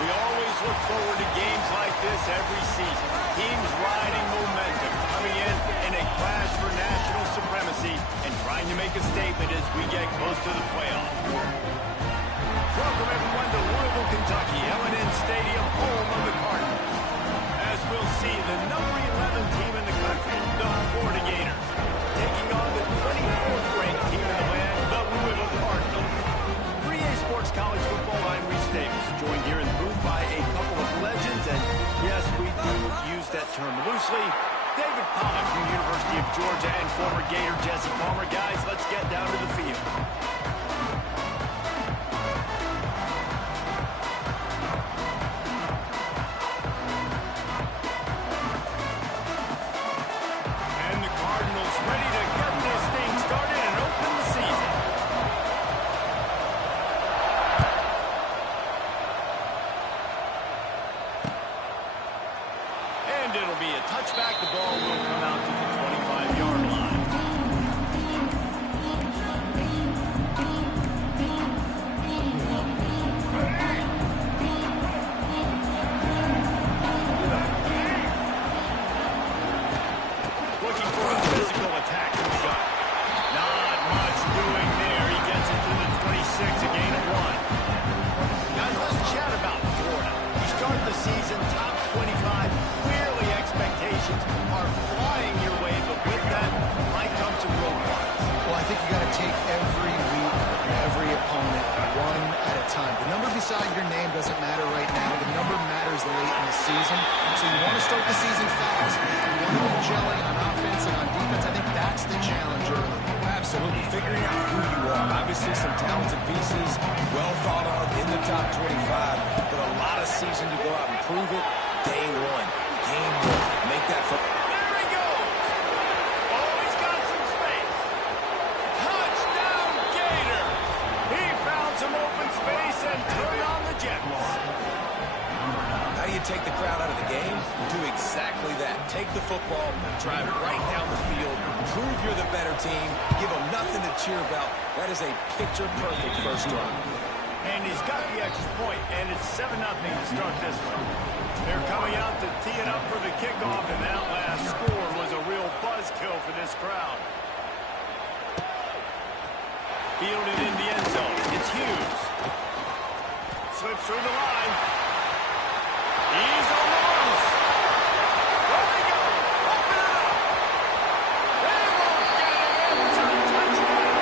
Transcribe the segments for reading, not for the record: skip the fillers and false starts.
We always look forward to games like this every season. Teams riding momentum, coming in a clash for national supremacy and trying to make a statement as we get close to the playoffs. Welcome everyone to Louisville, Kentucky, L&N Stadium, home of the Cardinals. As we'll see, the number 11 team in the country, the Florida Gators, taking on the 24th ranked team in the land, the Louisville Cardinals. For EA Sports College Football, I'm Reese Davis, joined here in the booth by a couple of legends, and yes, we do use that term loosely. David Pollack from the University of Georgia and former Gator Jesse Palmer. Guys, let's get down to the field. Touchback, the ball will come out to the 25-yard line. Looking for a physical attack from the gun. Not much doing there. He gets it to the 26, a gain of 1. Guys, let's chat about Florida. You started the season top 25. Clearly expectations are flying your way, but with that might come some roadblocks. Well, I think you got to take every week and every opponent one at a time. The number beside your name doesn't matter right now. The number matters late in the season. So you want to start the season fast. You want to be gelling on offense and on defense. I think that's the challenge early. Absolutely. Figuring out who you are. Obviously some talented pieces, well thought of in the top 25, but a lot of season to go out and prove it. Day one. Game one. Make that for... There he goes! Oh, he's got some space. Touchdown, Gator! He found some open space and turned on the Jets. How do you take the crowd out of the game? Do exactly that. Take the football, drive it right down the field, prove you're the better team, give them nothing to cheer about. That is a picture-perfect first drive. And he's got the extra point, and it's 7-0 to start this one. They're coming out to tee it up for the kickoff, and that last score was a real buzzkill for this crowd. Fielded in the end zone. It's Hughes. Slips through the line. He's on the loose. There he goes. Open it up. They won't get it into the touchdown.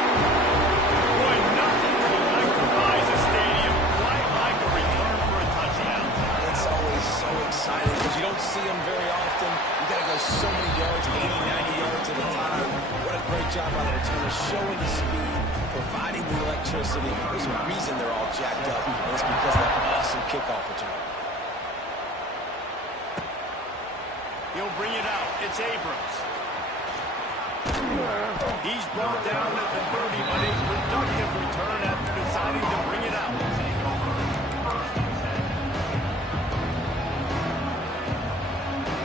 Boy, nothing electrifies a stadium quite like a return for a touchdown. It's always so exciting because you don't see them very often. You got to go so many yards, 80, 90 yards at a time. What a great job by the returner, showing the speed, providing the electricity. There's a reason they're all jacked up, and it's because of that awesome kickoff return. He'll bring it out. It's Abrams. He's brought down at the 30, but a productive return after deciding to bring it out.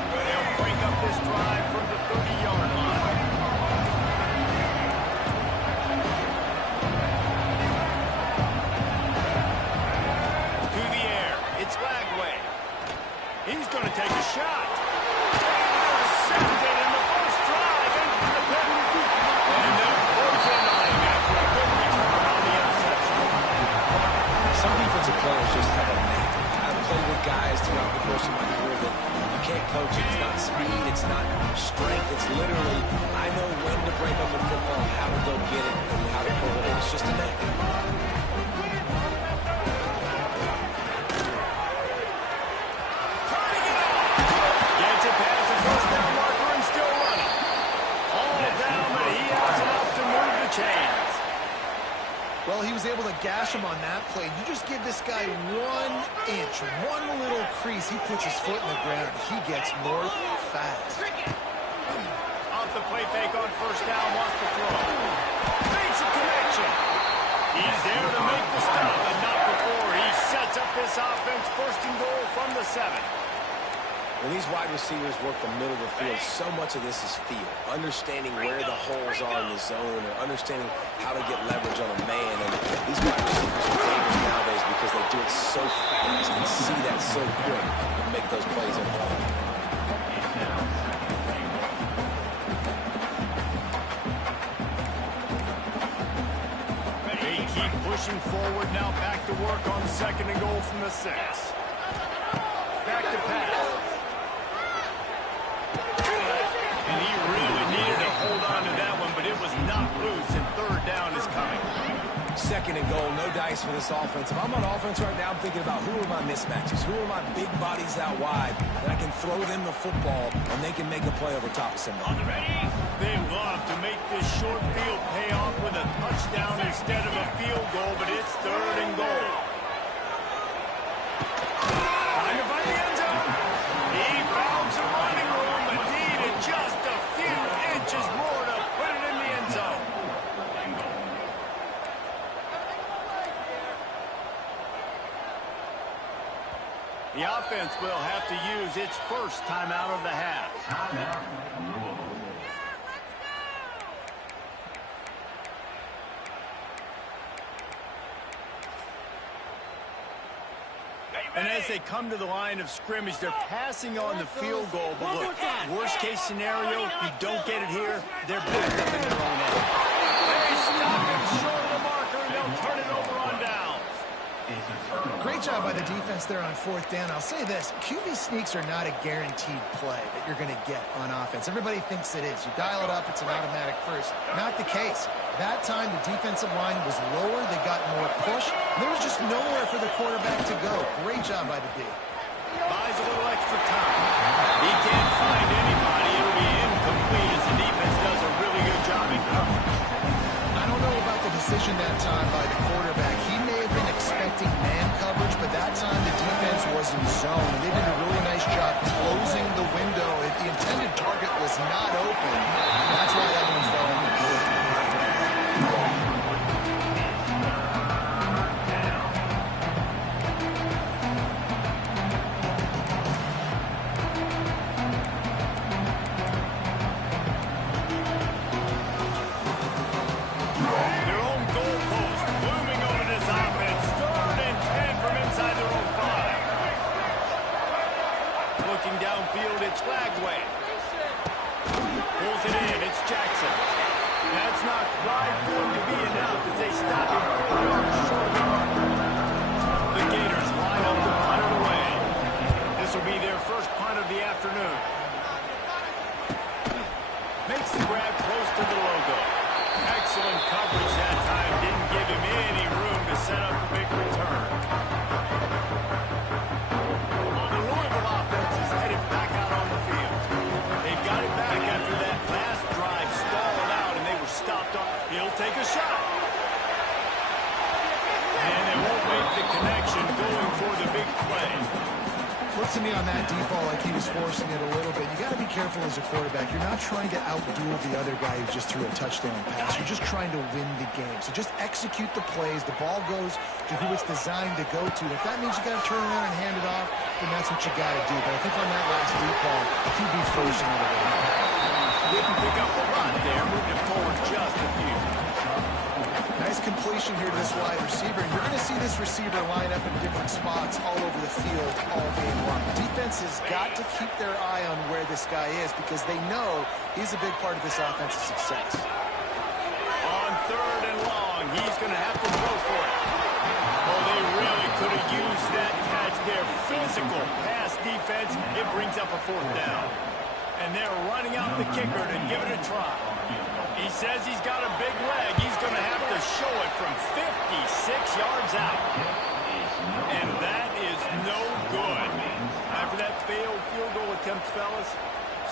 They'll break up this drive from the 30-yard line. To the air. It's Lagway. He's going to take a shot. Intercepted in the first drive into the penalty. And they'll close in on him after a good return on the interception. Some defensive players just have a knack. I've played with guys throughout the course of my career that you can't coach it. It's not speed, it's not strength. It's literally, I know when to break up the football, how to go get it, and how to pull it in. It's just a knack. Well, he was able to gash him on that play. You just give this guy 1 inch, one little crease. He puts his foot in the ground. He gets north fast. Off the play fake on first down, wants to throw. Makes a connection. He's there to make the stop, but not before he sets up this offense. First and goal from the 7. When these wide receivers work the middle of the field, so much of this is feel. Understanding where the holes are in the zone or understanding how to get leverage on a man. And these wide receivers are dangerous nowadays because they do it so fast and see that so quick and make those plays in front of them. They keep pushing forward now, back to work on 2nd and goal from the 6. Back to pass. And he really needed to hold on to that one, but it was not loose, and 3rd down is coming. 2nd and goal, no dice for this offense. If I'm on offense right now, I'm thinking about who are my mismatches, who are my big bodies out wide, and I can throw them the football, and they can make a play over top of somebody. They love to make this short field pay off with a touchdown instead of a field goal, but it's 3rd and goal. Trying to find the end zone. He found some running room, but needed just a few inches more to put it in the end zone. The offense will have to use its first timeout of the half. And as they come to the line of scrimmage, they're passing on the field goal. But look, worst case scenario, you don't get it here, they're backed up in their own end. They stop him short of the marker, and they'll turn it over on downs. Great job by the defense there on 4th down. I'll say this, QB sneaks are not a guaranteed play that you're going to get on offense. Everybody thinks it is. You dial it up, it's an automatic first. Not the case. That time, the defensive line was lower. They got more push. There was just nowhere for the quarterback to go. Great job by the D. Buys a little extra time. He can't find anybody. It'll be incomplete as the defense does a really good job in coverage. I don't know about the decision that time by the quarterback. He may have been expecting man coverage, but that time the defense was in zone. And they did a really nice job closing the window. The intended target was not open. That's why that one fell on the board. Downfield, it's Flagway. Pulls it in, it's Jackson. That's not quite going to be enough as they stop him 4 yards short of the marker. The Gators line up to punt it away. This will be their first punt of the afternoon. Makes the grab close to the logo. Excellent coverage that time. Didn't give him any room to set up a big return. The Louisville offense is headed back out on the field. They've got it back after that last drive stalled out and they were stopped up. He'll take a shot. And they won't make the connection going for the big play. Looks to me on that deep ball like he was forcing it a little bit. You got to be careful as a quarterback. You're not trying to outduel the other guy who just threw a touchdown pass. You're just trying to win the game. So just execute the plays. The ball goes to who it's designed to go to. If that means you got to turn around and hand it off, then that's what you got to do. But I think on that last deep ball, he'd be forcing it a little bit. Didn't pick up a lot there. Moved it forward just a few. Nice completion here to this wide receiver. And you're going to see this receiver line up in different spots all over the field all game long. The defense has got to keep their eye on where this guy is because they know he's a big part of this offense's success. On 3rd and long, he's going to have to go for it. Oh, they really could have used that catch there. Physical pass defense. It brings up a 4th down. And they're running out the kicker to give it a try. He says he's got a big leg. He's going to have to show it from 56 yards out. And that is no good. After that failed field goal attempt, fellas,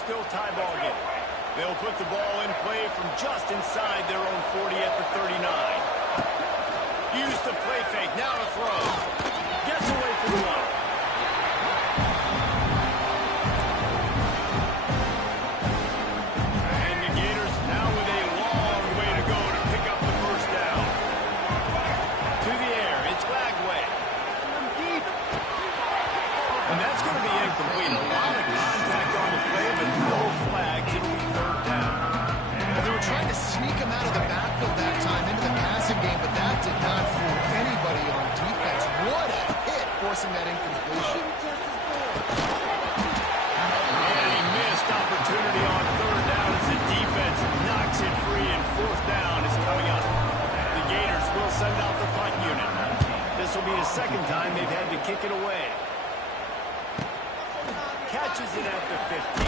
still tie ball game. They'll put the ball in play from just inside their own 40 at the 39. Use the play fake. Now to throw. Gets away from the one. And that's going to be incomplete. A lot of contact on the play, but no flags. It'll be third down. Well, they were trying to sneak him out of the backfield that time into the passing game, but that did not fool anybody on defense. What a hit, forcing that incompletion. And he missed opportunity on third down as the defense knocks it free, and fourth down is coming up. The Gators will send out the punt unit. This will be the second time they've had to kick it away. Catches it at the 15.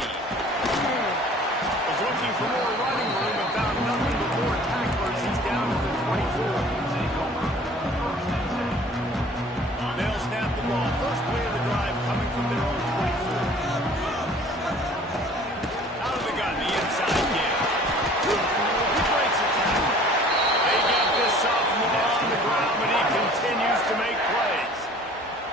Was looking for more running room and found nothing but more tacklers. He's down to the 24. They'll snap the ball. First play of the drive coming from their own 24. Out of the gun, the inside kick. He breaks a tackle. They get this sophomore on the ground, but he continues to make plays.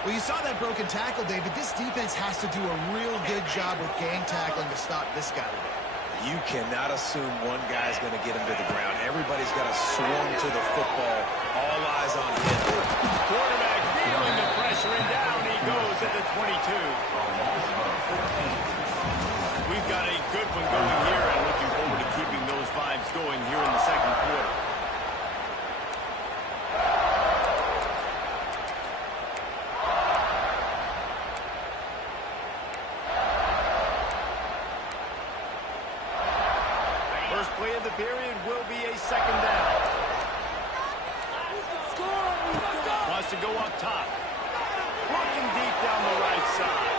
Well, you saw that broken tackle, David. This defense has to do a real good job with gang tackling to stop this guy today. You cannot assume one guy's going to get him to the ground. Everybody's got to swarm to the football. All eyes on him. Quarterback feeling the pressure, and down he goes at the 22. We've got a good one going here, and looking forward to keeping those vibes going here in the second quarter. First play of the period will be a second down. Wants to go up top. Looking deep down the right side.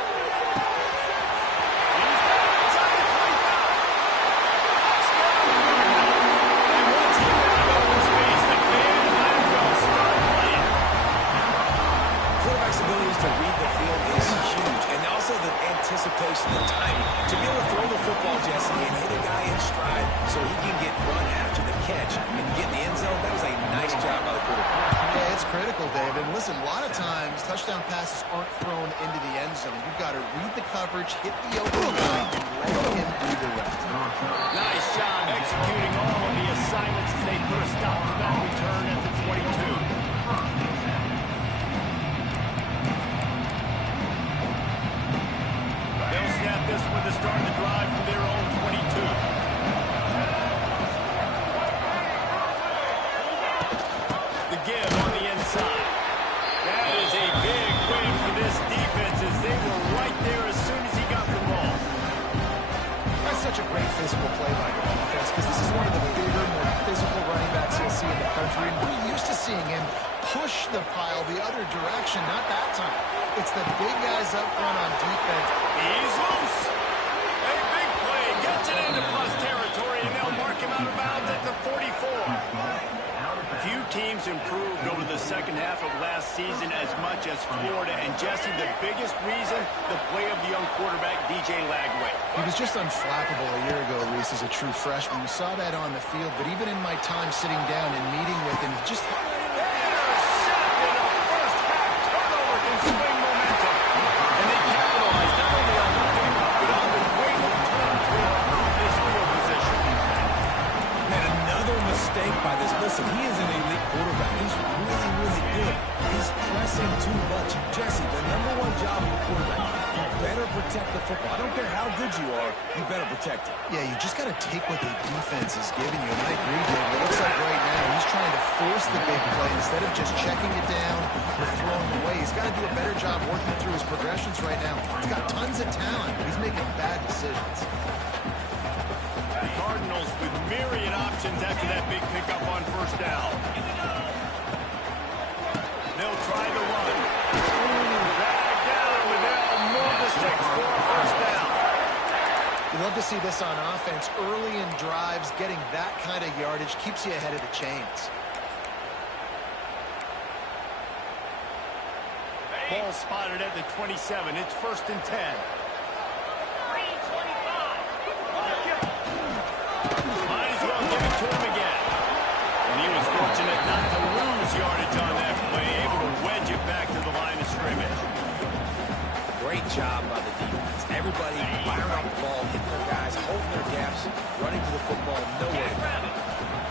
He's down inside the 25. And once he got open space, the band might well start playing. Quarterback's abilities to read the field is huge, and also the anticipation, the timing. To be able to throw the football, Jesse, and hit a guy in stride so he can get run after the catch and get in the end zone, that was a nice job by the quarterback. Yeah, it's critical, David. Listen, a lot of times, touchdown passes aren't thrown into the end zone. You've got to read the coverage, hit the open guy, and let him do the rest. Nice job executing all of the assignments as they put a stop to that return at the 22. They'll snap this one to start the drive from their own 22. The give on the inside. That is a big win for this defense as they were right there as soon as he got the ball. That's such a great physical play by the defense because this is one of the bigger, more physical running backs you'll see in the country, and we're used to seeing him push the pile the other direction. Not that time. It's the big guys up front on defense. He's loose. A big play. Gets it into plus territory, and they'll mark him out of bounds at the 44. Few teams improved over the second half of last season as much as Florida. And, Jesse, the biggest reason, the play of the young quarterback, DJ Lagway. He was just unflappable a year ago, Reese, as a true freshman. We saw that on the field, but even in my time sitting down and meeting with him, he just... Intercepted a first-half turnover can swing momentum. And they capitalized not only on the pickup, but on the great return to improve this field position. And another mistake by this. Listen, he is an elite quarterback. He's really, really good. He's pressing too much. Jesse, the number one job of a quarterback, you better protect the football. I don't care how good you are, you better protect it. Yeah, you just got to take what the defense is giving you. And I agree, David. It looks like right now he's trying to force the big play instead of just checking it down or throwing it away. He's got to do a better job working through his progressions right now. He's got tons of talent, but he's making bad decisions. The Cardinals with myriad options after that big pickup on first down. They'll try the run. Back down, and they'll move the sticks for a first down. You love to see this on offense. Early in drives, getting that kind of yardage keeps you ahead of the chains. Ball spotted at the 27. It's 1st and 10. Might as well give it to him again. And he was fortunate not to lose yardage on that play, able to wedge it back to the line of scrimmage. Great job by the defense. Everybody firing off the ball, hitting their guys, holding their gaps, running to the football, nowhere.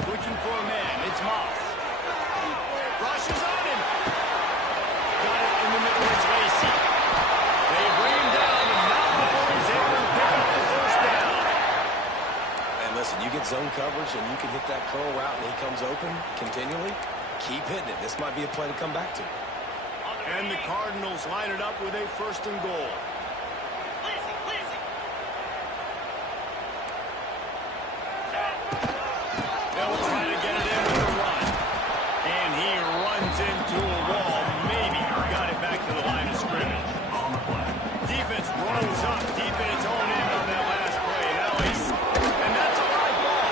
Looking for a man. It's Moss. Rushes on him. Got it in the middle. It's Lacy. They've zone coverage and you can hit that curl route and he comes open continually, keep hitting it. This might be a play to come back to. And the Cardinals line it up with a 1st and goal. They'll try to get it in with a run. And he runs into a wall. Maybe got it back to the line of scrimmage. Defense rose up deep in its own end on that last play. And that's a live ball.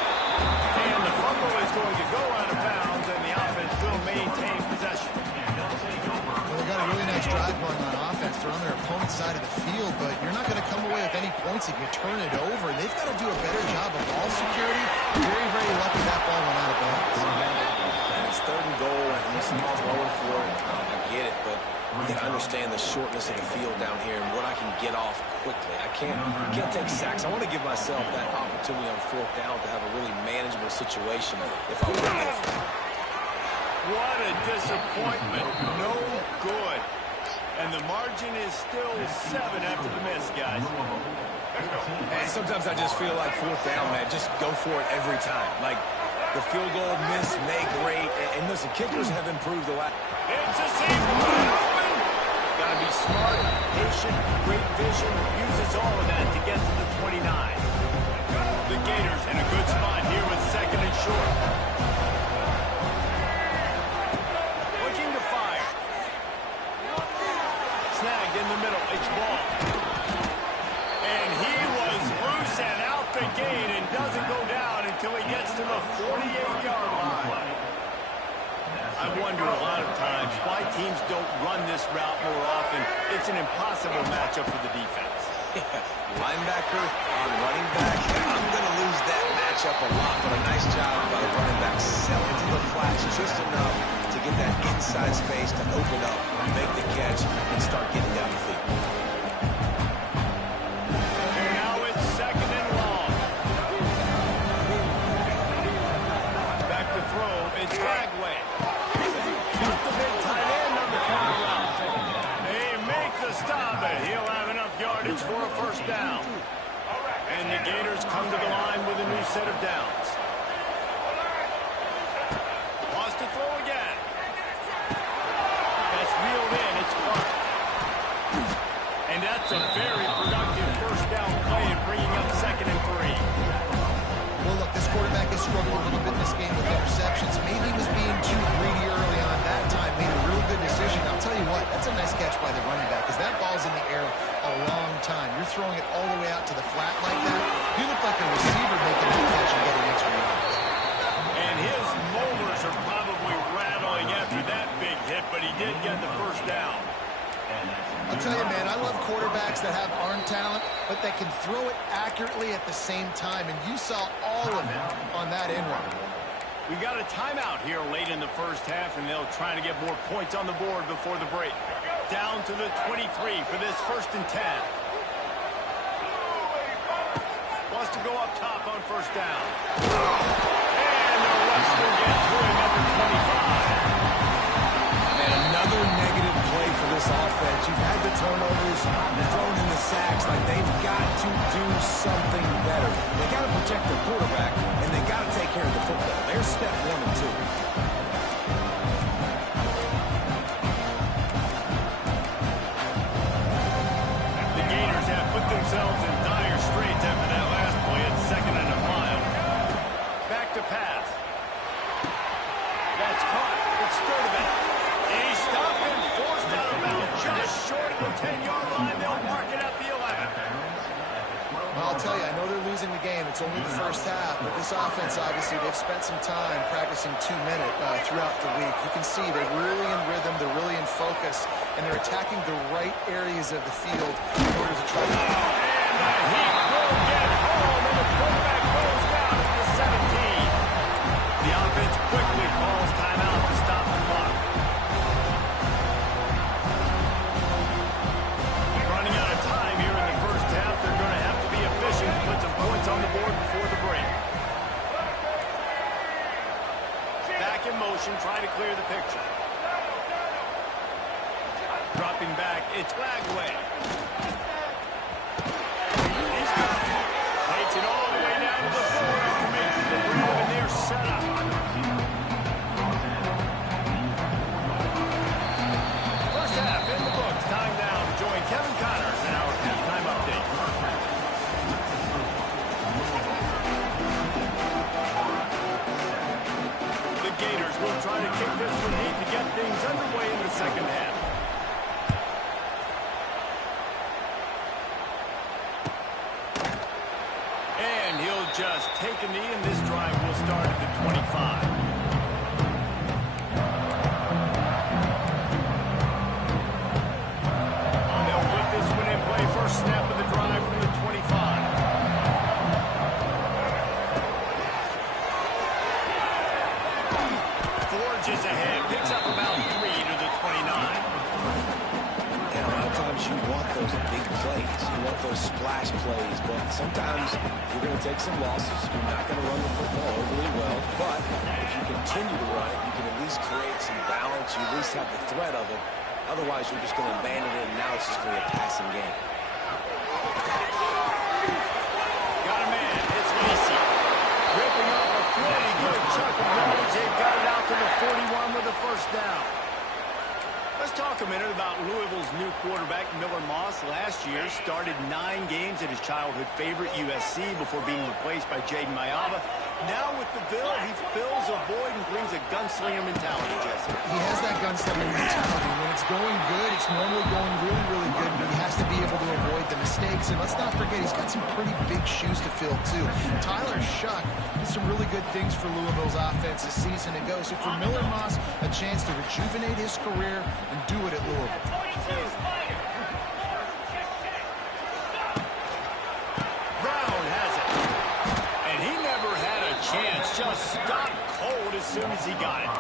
And the fumble is going to go out of bounds, and the offense will maintain possession. Well, they got a really nice drive going on offense. They're on their opponent's side of the field, but you're not going to come away with any points if you turn it over. They've got to do a better job of ball security. Very, very lucky that ball went out of bounds. And it's 3rd and goal, and this ball's rolling for it. I get it, but you got to understand the shortness of the field down here and what I can get off quickly. I can't take sacks. I want to give myself that opportunity on 4th down to have a really manageable situation if I win it. What a disappointment. No good. And the margin is still 7 after the miss, guys. And sometimes I just feel like 4th down, man, just go for it every time. Like the field goal miss, make great. And listen, kickers have improved a lot. It's a seam wide open. Got to be smart, patient, great vision. Uses all of that to get to the 29. The Gators in a good spot here with 2nd and short. Looking to fire. Snagged in the middle. It's ball. And he was loose and out the gate and doesn't go down until he gets to the 48-yard line. I wonder a lot of times why teams don't run this route more often. It's an impossible matchup for the defense. Linebacker on running back. I'm going to lose that matchup a lot, but a nice job by the running back. Sell into the flats just enough to get that inside space to open up, make the catch, and start getting down the field. And now it's 2nd and long. Back to throw. It's Bagway. Got the big tight end on the corner route. They make the stop, and he'll have enough yardage for a 1st down. And the Gators come to the line with a new set of downs. Wants to throw again. That's reeled in. It's Clark. And that's a very productive 1st down play and bringing up 2nd and 3. Well, look, this quarterback has struggled a little bit in this game with interceptions. Maybe he was being too greedy early on. That time made a real good decision. I'll tell you what, that's a nice catch by the running back because that ball's in the air a long time. You're throwing it all the way out to the flat like that. You look like a receiver making that catch and getting extra yards. And his molars are probably rattling after that big hit, but he did get the 1st down. I'll tell you, man, I love quarterbacks that have arm talent, but that can throw it accurately at the same time, and you saw all of it on that end run. We got a timeout here late in the 1st half, and they'll try to get more points on the board before the break. Down to the 23 for this 1st and 10. Wants to go up top on 1st down. And the rush will get to him at the 25. And another negative play for this offense. You've had the turnovers, you've thrown in the sacks. Like, they've got to do something better. They got to protect their quarterback, and they got to take care of the football. There's step 1 and 2. Themselves in dire straits after that last play. It's 2nd and a mile. Back to pass. That's caught. It's Sturdivant. He stopped and forced out of bounds just short of the 10-yard line. They'll mark it at the 11. Well, I'll tell you, I know they're losing the game. It's only the 1st half, but this offense, obviously, they've spent some time practicing 2-minute throughout the week. You can see they're really in rhythm, they're really in focus, and they're attacking the right areas of the field in order to try to... And the heat will get home, and the quarterback goes down at the 17. The offense quickly calls timeout to stop the clock. Running out of time here in the 1st half. They're going to have to be efficient to put some points on the board before the break. Back in motion, trying to clear the picture. Dropping back, it's Bagway. He's got it. Takes it all the way down to the 4 after making the things underway in the second half. And he'll just take a knee, and this drive will start at the 25. They'll put this one in play. First snap of the drive from the 25. Forges ahead, picks up about 3 to the 29. And a lot of times you want those big plays. You want those splash plays, but sometimes you're going to take some losses. You're not going to run the football overly well, but if you continue to run it, you can at least create some balance. You at least have the threat of it. Otherwise, you're just going to abandon it, and now it's just going to be a passing game. Got a man. It's Lacy. Ripping off a pretty good chunk of yardage. They've got it out to the 41 with a first down. Let's talk a minute about Louisville's new quarterback, Miller Moss. Last year, started 9 games at his childhood favorite, USC, before being replaced by Jaden Mayava. Now with the Bill, he fills a void and brings a gunslinger mentality, Jesse. He has that gunslinger mentality. When it's going good, it's normally going really, really good, but he has to be able to avoid the mistakes. And let's not forget, he's got some pretty big shoes to fill, too. Tyler Shuck did some really good things for Louisville's offense this season ago. So for Miller Moss, a chance to rejuvenate his career and do it at Louisville. Brown has it. And he never had a chance. Just stopped cold as soon as he got it.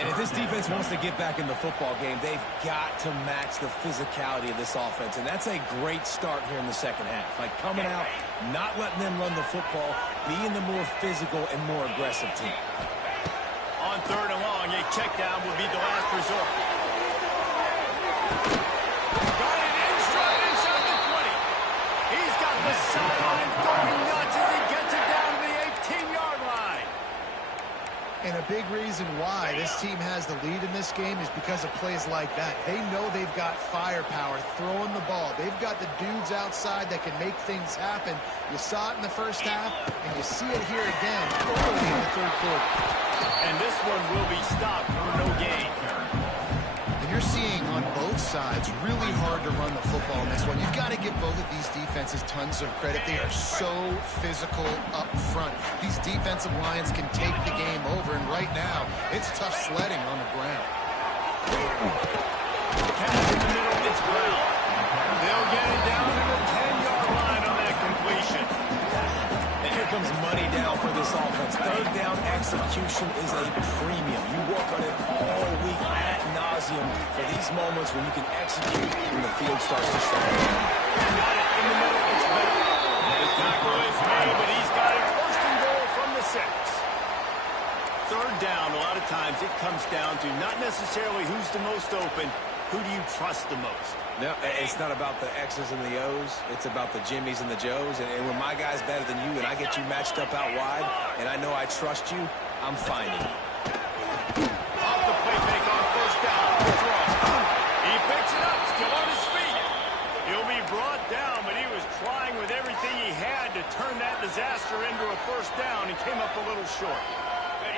And if this defense wants to get back in the football game, they've got to match the physicality of this offense. And that's a great start here in the second half. Like coming out, not letting them run the football, being the more physical and more aggressive team. On 3rd and long, a check down would be the last resort. Got it in stride inside the 20. He's got the sideline going nuts as he gets it down to the 18-yard line. And a big reason why this team has the lead in this game is because of plays like that. They know they've got firepower throwing the ball. They've got the dudes outside that can make things happen. You saw it in the first half, and you see it here again early in the 3rd quarter. And this one will be stopped for no gain. And you're seeing on both sides really hard to run the football in this one. You've got to give both of these defenses tons of credit. They are so physical up front. These defensive lines can take the game over, and right now, it's tough sledding on the ground. Catch in the middle, it's Brown. They'll get it down to the 10-yard line on that completion. And here comes money down for this offense. 3rd down execution is a premium. You work on it all week ad nauseum for these moments when you can execute when the field starts to shine. Got it in the middle, it's Bell. The tackle is made, but he's got it 1st and goal from the 6. 3rd down, a lot of times it comes down to not necessarily who's the most open, who do you trust the most? No, it's not about the X's and the O's. It's about the Jimmies and the Joes. And when my guy's better than you and I get you matched up out wide and I know I trust you, I'm finding you. Off the play fake on 1st down. Throw. He picks it up, still on his feet. He'll be brought down, but he was trying with everything he had to turn that disaster into a 1st down and came up a little short.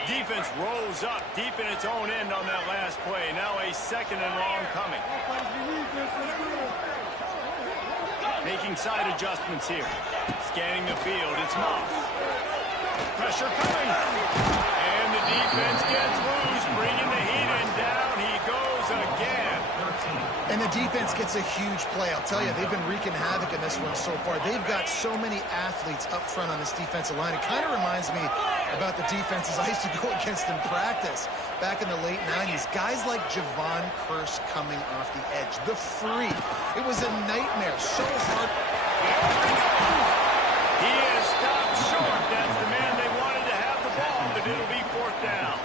Defense rolls up deep in its own end on that last play. Now a 2nd and long coming. Making side adjustments here. Scanning the field, it's Moss. Pressure coming. And the defense gets loose, bringing the heat in. Down he goes again. And the defense gets a huge play. I'll tell you, they've been wreaking havoc in this one so far. They've got so many athletes up front on this defensive line. It kind of reminds me about the defenses I used to go against in practice back in the late 90s. Guys like Javon Curse coming off the edge. The freak. It was a nightmare. So hard. He is stopped short. That's the man they wanted to have the ball, but it'll be 4th down.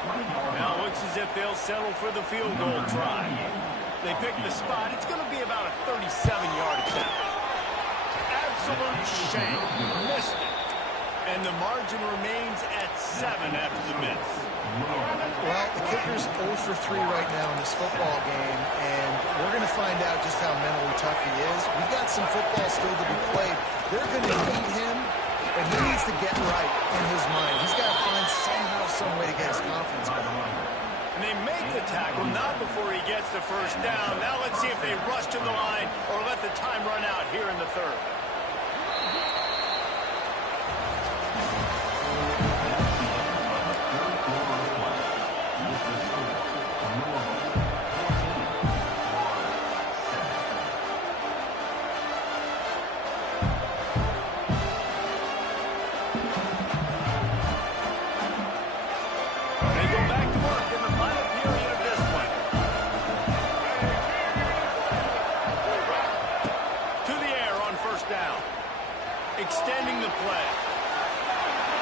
Now it looks as if they'll settle for the field goal try. They pick the spot. It's going to be about a 37-yard attempt. Absolute shame. Missed it. And the margin remains at 7 after the miss. Well, the kicker's 0 for 3 right now in this football game, and we're going to find out just how mentally tough he is. We've got some football still to be played. They're going to need him, but he needs to get right in his mind. He's got to find somehow, some way to get his confidence back. And they make the tackle, not before he gets the first down. Now let's see if they rush to the line or let the time run out here in the third. Extending the play.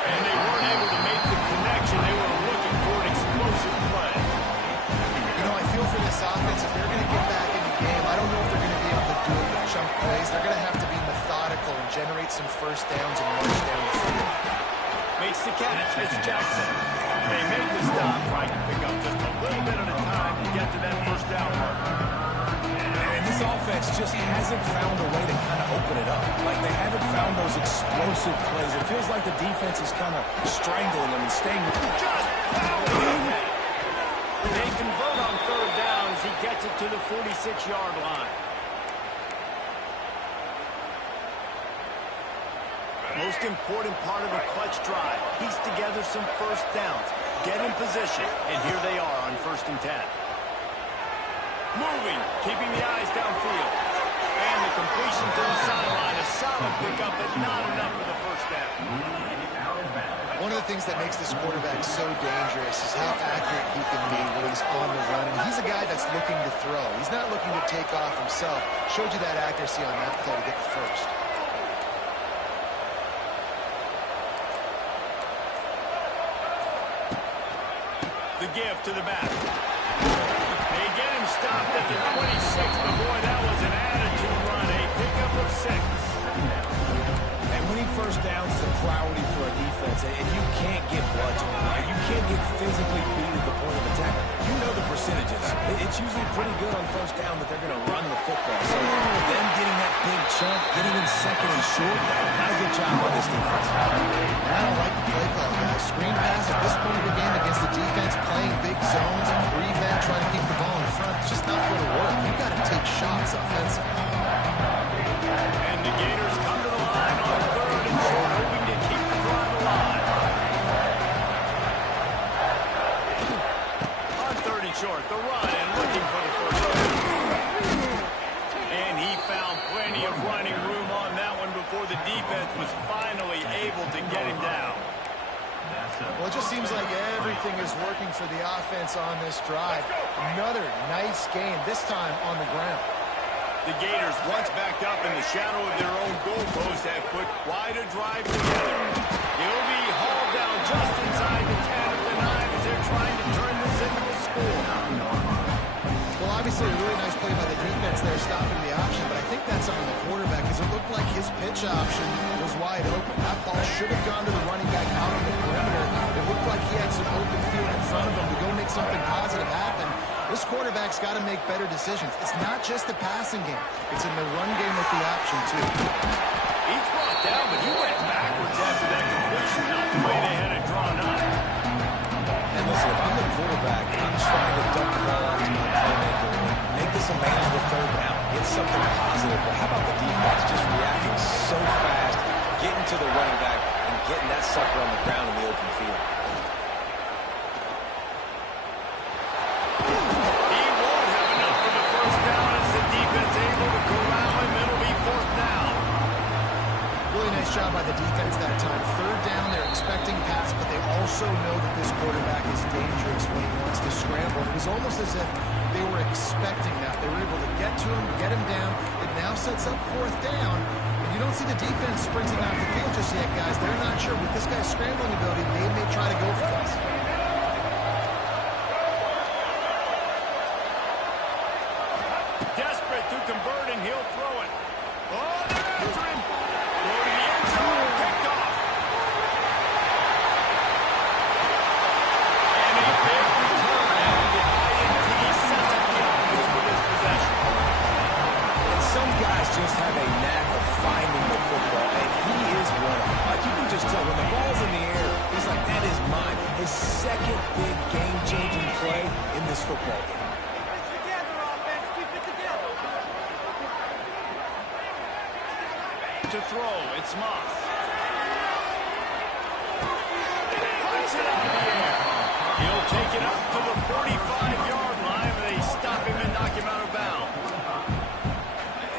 And they weren't able to make the connection. They were looking for an explosive play. You know, I feel for this offense, if they're going to get back in the game, I don't know if they're going to be able to do it with chunk plays. They're going to have to be methodical and generate some first downs and march down the field. Makes the catch. It's Jackson. They make the stop, trying to pick up just a little bit at a time to get to that first down mark. And this offense just hasn't found a way to kind of open it up. Like, they haven't found those explosive plays. It feels like the defense is kind of strangling them and staying with them. Just pounding. They convert on third down as he gets it to the 46-yard line. Most important part of a clutch drive. Piece together some first downs. Get in position. And here they are on 1st and 10. Moving, keeping the eyes downfield. And the completion to the sideline. A solid pickup, but not enough for the first down. One of the things that makes this quarterback so dangerous is how accurate he can be when he's on the run. And he's a guy that's looking to throw. He's not looking to take off himself. Showed you that accuracy on that play to get the first. The give to the back. They get him stopped at the 26, but boy, that was an attitude run. A pickup of 6. And winning first downs is a priority for a defense, and you can't get bludgeoned. Right? You can't get physically beat at the point of attack. You know the percentages. It's usually pretty good on first down that they're going to run the football. So them getting that big chunk, getting in second and short, not a good job by this defense. I don't like the play call, guys. Screen pass at this point of the game against the defense, playing big zones, prevent, trying to keep the ball in front. It's just not going to work. You've got to take shots offensively. And the Gators come to the line on 3rd and short, hoping to keep the drive alive. On 3rd and short, the run and looking for the first down. And he found plenty of running room on that one before the defense was finally able to get him down. Well, it just seems like everything is working for the offense on this drive. Another nice game, this time on the ground. The Gators, once backed up in the shadow of their own goalpost, have put quite a drive together. He'll be hauled down just inside the 10 of the 9 as they're trying to turn this into a score. Well, obviously a really nice play by the defense there, stopping the option, but I think that's on the quarterback because it looked like his pitch option was wide open. That ball should have gone to the running back out on the perimeter. It looked like he had some open field in front of him to go make something positive happen. This quarterback's got to make better decisions. It's not just the passing game. It's in the run game with the option, too. He's brought down, but he went backwards after that completion, not the way they had it drawn up. And listen, if I'm the quarterback, I'm trying to dump the ball off to my playmaker and make this a manageable 3rd down. Get something positive. But how about the defense just reacting so fast, getting to the running back, and getting that sucker on the ground in the open field? He won't have enough for the first down as the defense able to corral him. It'll be 4th down. Really nice job by the defense that time. 3rd down, they're expecting pass, but they also know that this quarterback is dangerous when he wants to scramble. It was almost as if they were expecting that. They were able to get to him, get him down. It now sets up 4th down. And you don't see the defense sprinting off the field just yet, guys. They're not sure. With this guy's scrambling ability, they may try to go for this. Desperate to convert, and he'll throw it. Oh, they're after him. Go to the end zone. Picked off. And a big return after the INT sets up the offense for this possession. And some guys just have a knack of finding the football, and he is one of them. Like, you can just tell when the ball's in the air, he's like, that is mine. His to throw. It's Moss. Puts it out of the air. He'll take it up to the 45-yard line. They stop him and knock him out of bounds.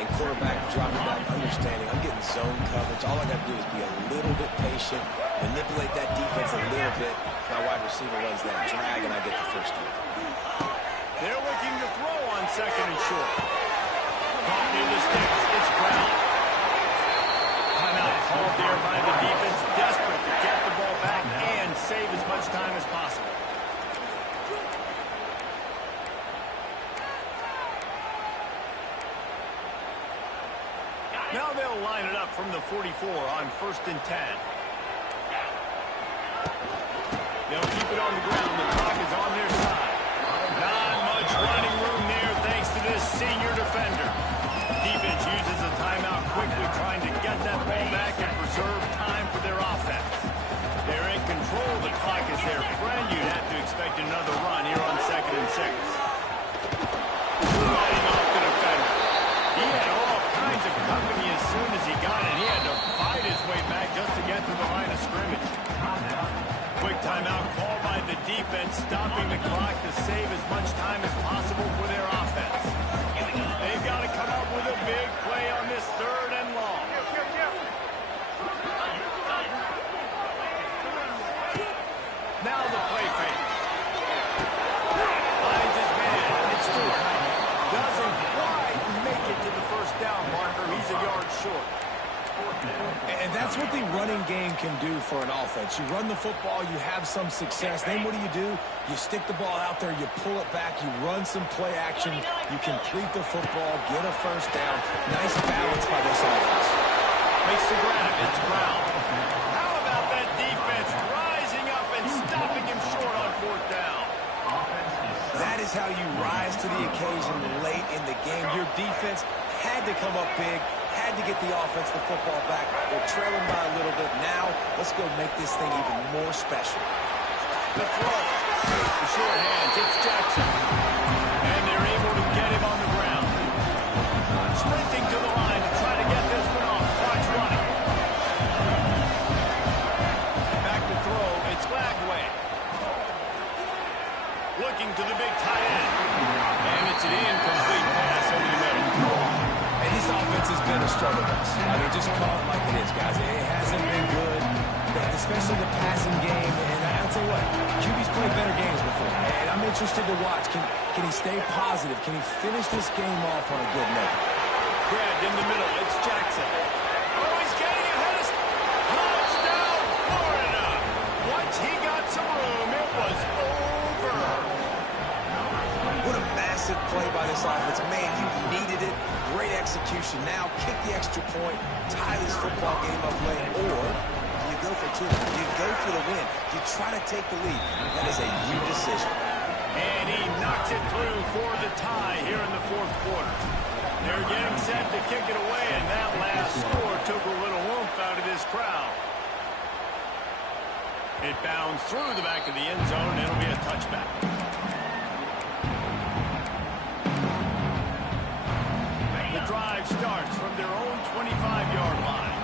And quarterback dropping back, understanding I'm getting zone coverage. All I got to do is be a little bit patient, manipulate that defense a little bit. My wide receiver runs that drag, and I get the first down. They're looking to throw on second and short. Caught near the sticks. It's Brown. Timeout called there by the defense, desperate to get the ball back and save as much time as possible. Now they'll line it up from the 44 on 1st and 10. They'll keep it on the ground. The clock is on their side. Not much running room there thanks to this senior defender. Defense uses a timeout quickly, trying to get that ball back and preserve time for their offense. They're in control. The clock is their friend. You'd have to expect another run here on 2nd and 6. Running off the defender. He had all kinds of company as soon as he got it. He had to fight his way back just to get to the line of scrimmage. Quick timeout called by the defense, stopping the clock to save as much time as possible for their offense. They've got to come up with a big play on this 3rd and long. Now the play fake. Finds his man. It's Stewart. Doesn't quite make it to the first down marker. He's a yard short. And that's what the running game can do for an offense. You run the football, you have some success. Then what do? You stick the ball out there, you pull it back, you run some play action, you complete the football, get a first down. Nice balance by this offense. Makes the grab. It's Brown. How about that defense rising up and stopping him short on 4th down? That is how you rise to the occasion late in the game. Your defense had to come up big, had to get the offense the football back. They're trailing by a little bit. Now, let's go make this thing even more special. The throw. The short hands. It's Jackson. And they're able to get him on the ground. Sprinting to the line to try to get this one off. Watch running. Back to throw. It's Lagway. Looking to the big tight end. And it's an incomplete pass over the middle. And this offense has been a struggle bus. I mean, just call it like it is, guys. It hasn't been good, especially the passing game. And I'll tell you what, QB's played better games before. And I'm interested to watch. Can he stay positive? Can he finish this game off on a good note? Grabbed in the middle. It's Jackson. Oh, he's getting ahead of touchdown, Florida. Once he got some room, it was over. What a massive play by this offense. Man, you needed it. Great execution. Now kick the extra point, tie this football game up late, or you go for 2. You go for the win. You try to take the lead. That is a you decision. And he knocks it through for the tie here in the 4th quarter. They're getting set to kick it away, and that last score took a little oomph out of this crowd. It bounds through the back of the end zone, and it'll be a touchback. The drive starts from their own 25-yard line.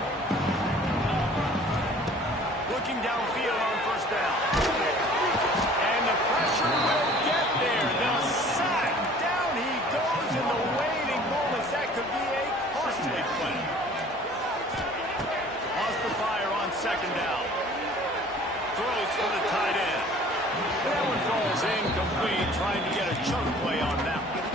Looking downfield on 1st down. And the pressure will get there. The sack. Down he goes in the waiting moments. That could be a costly play. Lost the fire on 2nd down. Throws for the tight end. That one falls incomplete, trying to get a chunk play on that one.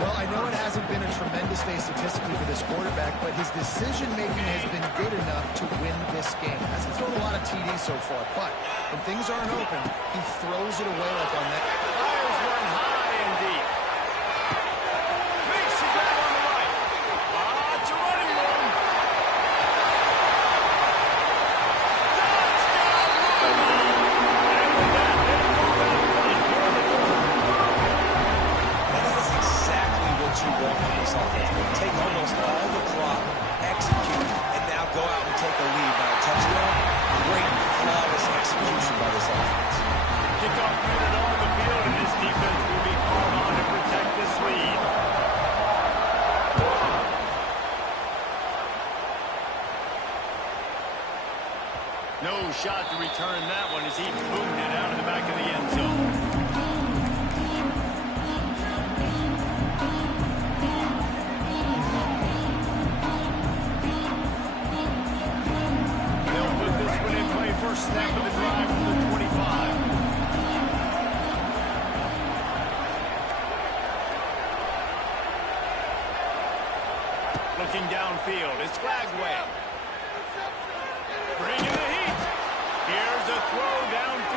Well, I know it hasn't been a tremendous day statistically for this quarterback, but his decision-making has been good enough to win this game. Hasn't thrown a lot of TDs so far, but when things aren't open, he throws it away like on that. Fires one high and deep. Makes the grab on the right. Lots of running room. Touchdown, Louisville! And with that, they move out front here in the 4th. And that is exactly what you want from this offense. Take almost all the clock, execute, and now go out and take a lead by a touchdown. Great, flawless execution by this offense. Kickoff unit on the field. No shot to return that one as he boomed it out of the back of the end zone. First snap of the drive from the 25. Looking downfield, it's Flagway. Bringing the heat. Here's a throw downfield.